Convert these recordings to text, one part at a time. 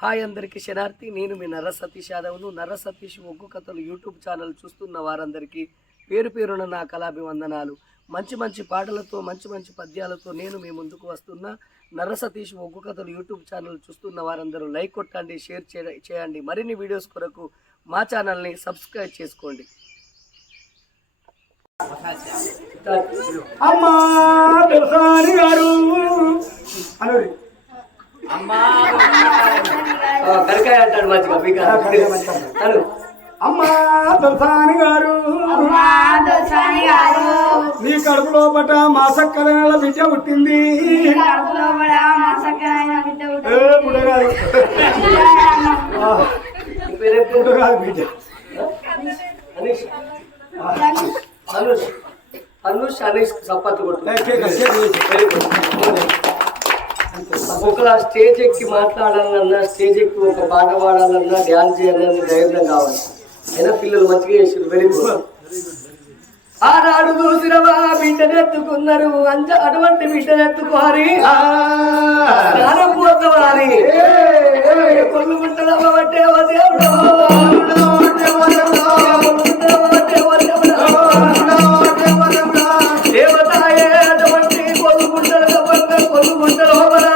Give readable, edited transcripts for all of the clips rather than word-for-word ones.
Hi అందరికీ శనార్థి. నేను మీ నర్ర సతీష్ యాదవ్ను. నర్ర సతీష్ ఒగ్గు కథలు యూట్యూబ్ ఛానల్ చూస్తున్న వారందరికీ పేరు పేరున నా కళాభివందనాలు. మంచి మంచి పాటలతో మంచి మంచి పద్యాలతో నేను మీ ముందుకు వస్తున్నా. నర్ర సతీష్ ఒగ్గు కథలు యూట్యూబ్ ఛానల్ చూస్తున్న వారందరూ లైక్ కొట్టండి, షేర్ చేయండి. మరిన్ని వీడియోస్ కొరకు మా ఛానల్ని సబ్స్క్రైబ్ చేసుకోండి. అమ్మా తులసాని గారు అనుడి కరకాయ అంటాడు మంచిగా అమ్మా తులసాని గారు నీ కడుపు లోపట మాసక్కల బిడ్డ పుట్టింది. బిడ్డ అనుష్ అనీష్ సప్పట్లు ఒకలా స్టేజ్ ఎక్కి మాట్లాడాలన్నా, స్టేజ్ ఎక్కి ఒక పాట పాడాలన్నా, డ్యాన్స్ చేయాలన్నా ధైర్యం కావాలి. అయినా పిల్లలు మంచిగా చేసారు. Very good. ఆనాడు చూసినవా బిడ్డనెత్తుకున్నారు, అటువంటి బిడ్డనెత్తుకోరి స్నానం పోతవారి కొల్లు గుంటలవ్వబట్టే ఓ దేవుడు, దేవతాయే అటువంటి కొల్లు గుంటల కొల్లు గుంటల హోమరా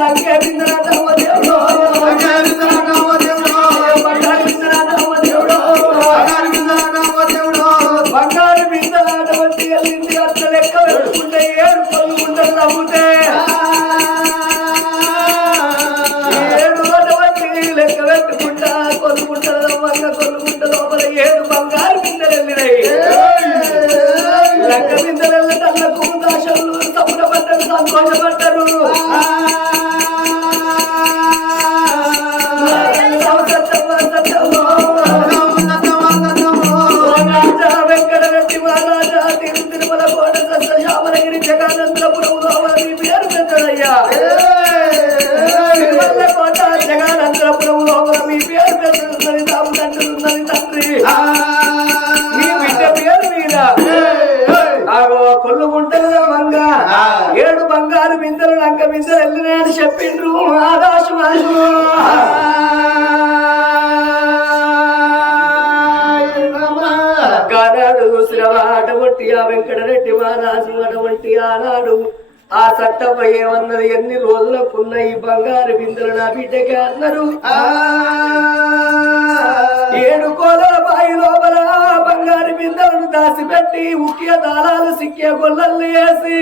లంకే బిందరాట ఓ దేవుడు, బంగారు బిందరాట వంటి వెళ్ళింది. అట్లా లెక్క పెట్టుకుంటే 7 కొల్లు గుంటలు నవ్వుతే 7 అటువంటి లెక్క పెట్టుకుంటా కొల్లు గుంటల నవ్వంగా కొల్లు గుంట లోపల 7 బంగారు బిందెలు వెళ్ళినాయి. లెక్క బిందెలు వెళ్ళటల్లకు దాశలు సంబరపడ్డారు, సంతోషపడ్డారు. వెంకటరెడ్డి మహారాజా తిరుమల కోట శ్యామలగిరి జగానంతపురంలో మీ పేరు పెద్దదయ్యా. తిరుమల కోట జగానంతపురంలో మీ పేరు పెద్దది. తాము తండ్రి ఉన్నది తండ్రి, మీ బిడ్డ పేరు మీద కొల్లు గుంటల మంగ 7 బంగారు బిందెలు లంక బిందెలు వెళ్ళినాయని చెప్పిండ్రు ఆదాశమాను. కానాడు చూసినవా అటువంటి ఆ వెంకటరెడ్డి మహారాజు అటువంటి ఆనాడు ఆ చట్టప ఏమన్నది, ఎన్ని రోజులకున్న ఈ బంగారు బిందెలు నా బిడ్డకి అన్నారు. 7 కోలల బాయి లోపల బంగారు బిందెలను దాచిపెట్టి ఉక్కియ దాళాలు సిక్కే గొల్లలు వేసి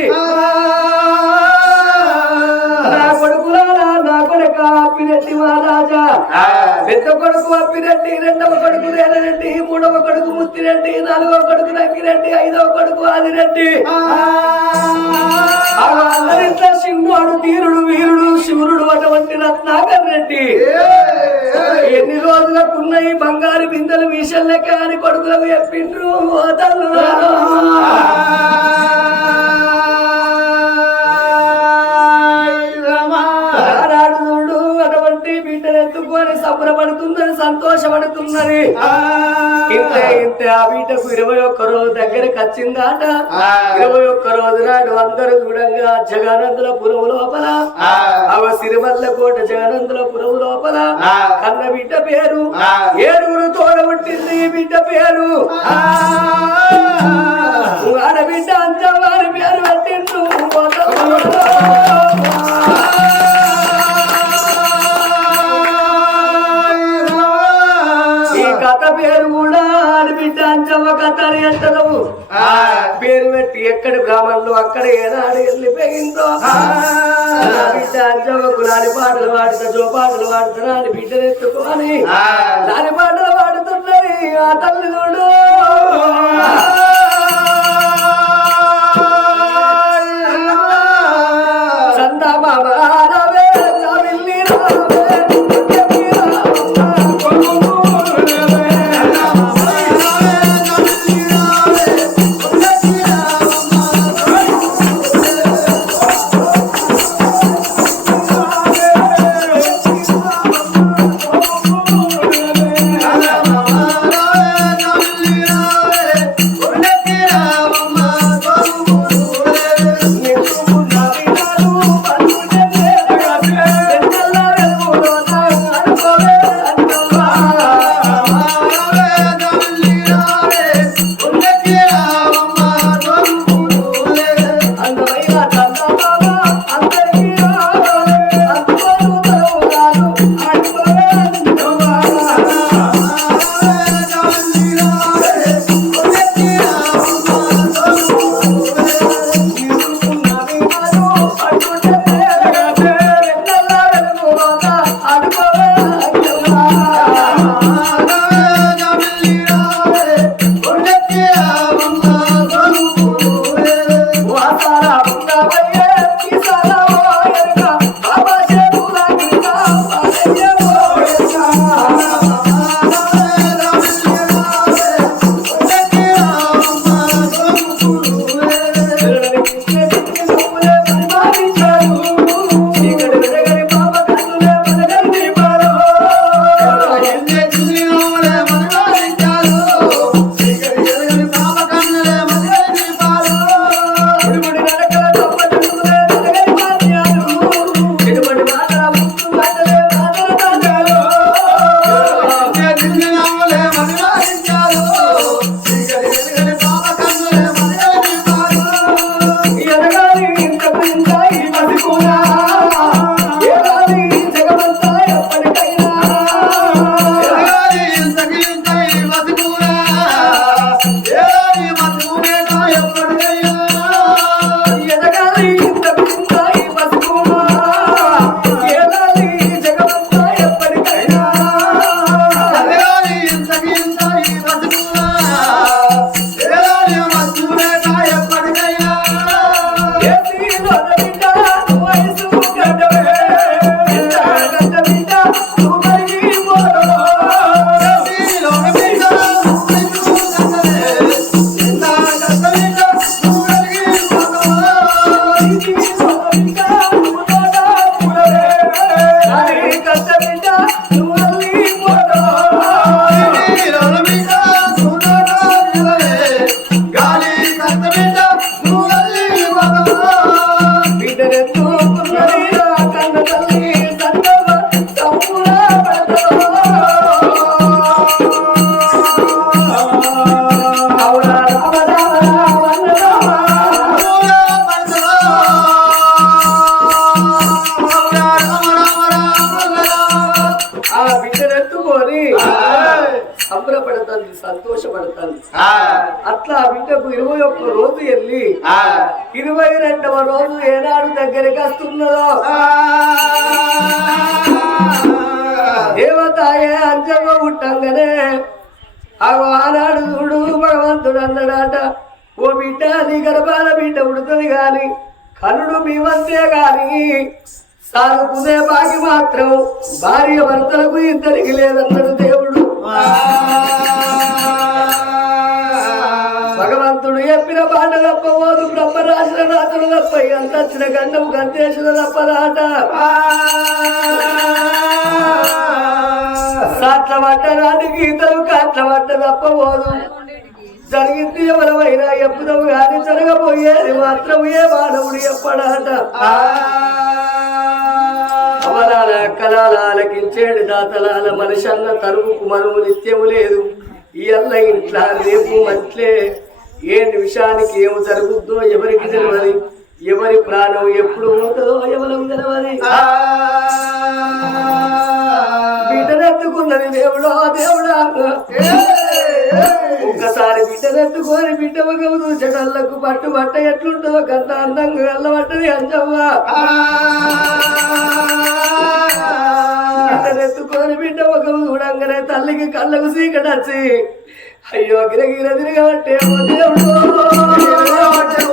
నా కొడుకులారా నా కొడుక అప్పిరెడ్డి మహారాజా, పెద్ద కొడుకు అప్పిరెడ్డి, 2వ కొడుకు రేలరెడ్డి, 3వ కొడుకు ముత్తిరెడ్డి, 4వ కొడుకు రంగిరెడ్డి, 5వ కొడుకు ఆదిరెడ్డి. అందరిట్లో సింహుడు, ధీరుడు, వీరుడు, శివుడు అటువంటి రత్నాకర్ రెడ్డి. ఎన్ని రోజులకున్న ఈ బంగారు బిందెలు విషల్లెక్క అని కొడుకులకు చెప్పిండ్రు. ఆనాడు అటువంటి బిడ్డనెత్తుకొని సంబరపడుతుందని సంతోషపడుతున్నది. ఇంతే ఆ బిడ్డకు 21 రోజు దగ్గరకు వచ్చిందాట. 21 రోజు నాడు అందరూ చూడంగా జగానందులపురం లోపల సిరిమల్ల కోట జగానందులపురం లోపల కన్న బిడ్డ పేరు 7 తోడ పుట్టింది. ఈ బిడ్డ పేరు ఆడబిడ్డ అంచవారి పేరు పెట్టిండ్రు. ఈ కథ పేరు కూడా ఆడబిడ్డ అంచవ్వ కథ అని అంటారు. పేరు పెట్టి ఎక్కడి బ్రాహ్మణులు అక్కడ ఏనాడు వెళ్ళిపోయిందో బిడ్డ అంచవ్వకు నాని పాటలు పాడుతా, జో పాటలు పాడుతున్నా అని బిడ్డను ఎత్తుకొని నాని పాటలు పాడుతున్నది ఆ తల్లి చూడు. సందా బాబా రావే చావిల్లి రావే బతికునా ఏడాది జగమంతా ఎప్పటికైనా ఎదగాలి ఇంత బింత ఈ బతుకునా ఏడాది జగమంతా ఎప్పటికైనా సంబరపడతాను సంతోషపడతాను అట్లా బిడ్డకు 21 రోజు వెళ్ళి 22వ రోజు ఏనాడు దగ్గరికి వస్తున్నదో దేవతాయే అంజమ్మ పుట్టంగానే ఆనాడు చూడు భగవంతుడు అన్నాడట ఓ బిడ్డ నీ గర్భాల బిడ్డ ఉడుతుంది గాని కనుడు మీ వంతే గాని సాగుకునే బాకి మాత్రం భార్య భర్తలకు ఇద్దరికి లేదన్నాడు దేవుడు భగవంతుడు చెప్పిన పాట తప్పబోదు బ్రహ్మ రాసిన రాత్రులు తప్ప అంత వచ్చిన గండం గంతేసిన తప్పదాట సాట్ల పట్టడానికి ఇతరు కాట్ల పట్ట తప్పబోదు జరిగింది ఎవరమైనా ఎప్పుడవు కానీ జరగబోయేది మాత్రం ఏ మానవుడు ఎప్పడాట అవలాల కళాల ఆలకించేడు దాతలాల మనిషి అన్న తరువుకు మనము నిత్యము లేదు ఇయల్ల ఇంట్లో రేపు మంట్లే ఏ నిమిషానికి ఏమి జరుగుద్దో ఎవరికి తెలియదు ఎవరి ప్రాణం ఎప్పుడు ఉంటుందో ఎవరికి తెలియదు బిడ్డనెత్తుకున్నది దేవుడా దేవుడా ఒక్కసారి బిడ్డనెత్తుకొని బిడ్డ ఒక చెడళ్లకు పట్టు బట్ట ఎట్లుంటుందో గంట అందంగా వెళ్ళబట్టది అంజవ్వ బిడ్డనెత్తుకొని బిడ్డ ఒక చూడంగానే తల్లికి కళ్ళకు సీకటచ్చి అయ్యో గిరగిర తిరగబట్టే ఓ దేవుడు నా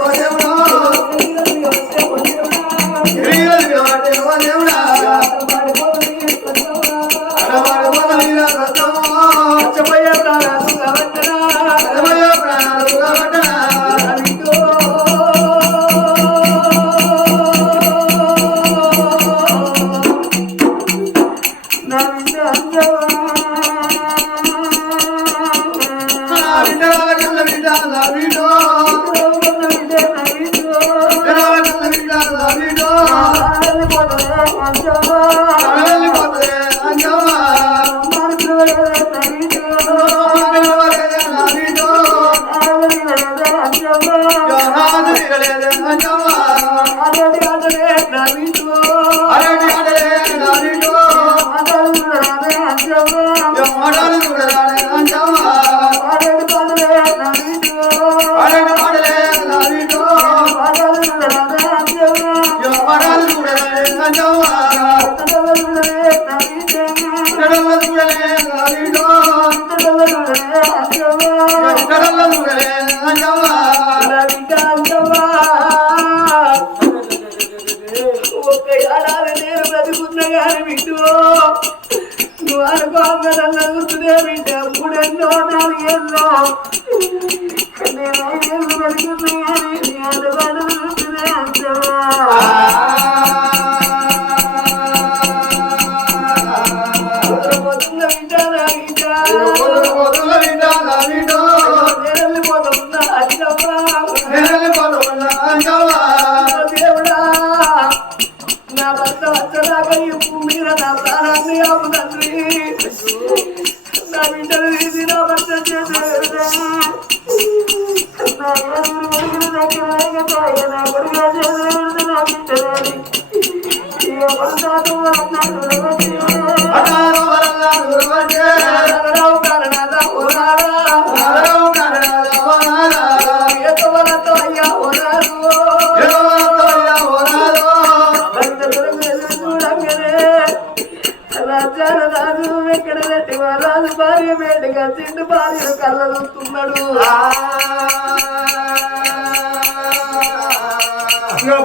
రాజు ఎక్కడ రెడ్డి రాజు భార్య వేడిగా చిండు భార్యను కళ్ళలుస్తున్నాడు.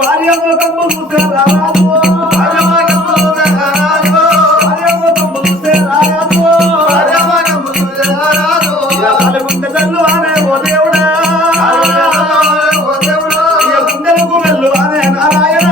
భార్య తమ్ముడు చూసే రారాదు, గుండె తల్లు అనే ఓ దేవుడా, గుండెలకు వెళ్ళు అనే నారాయణ.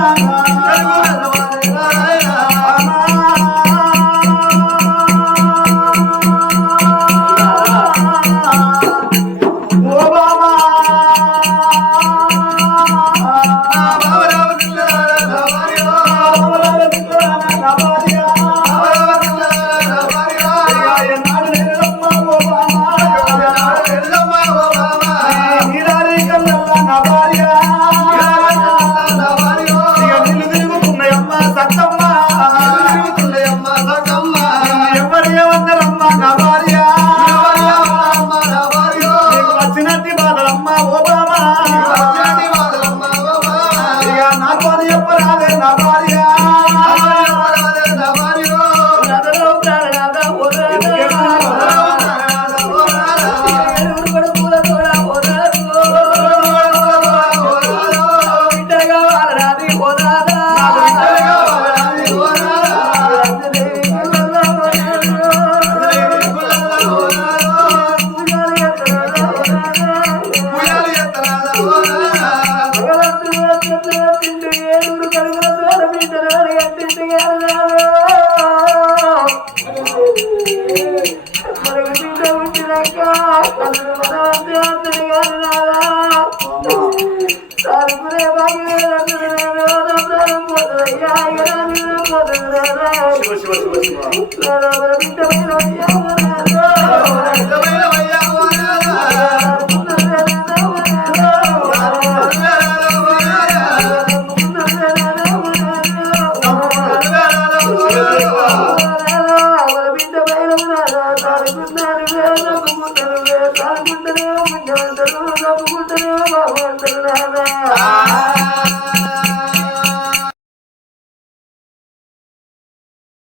ఆ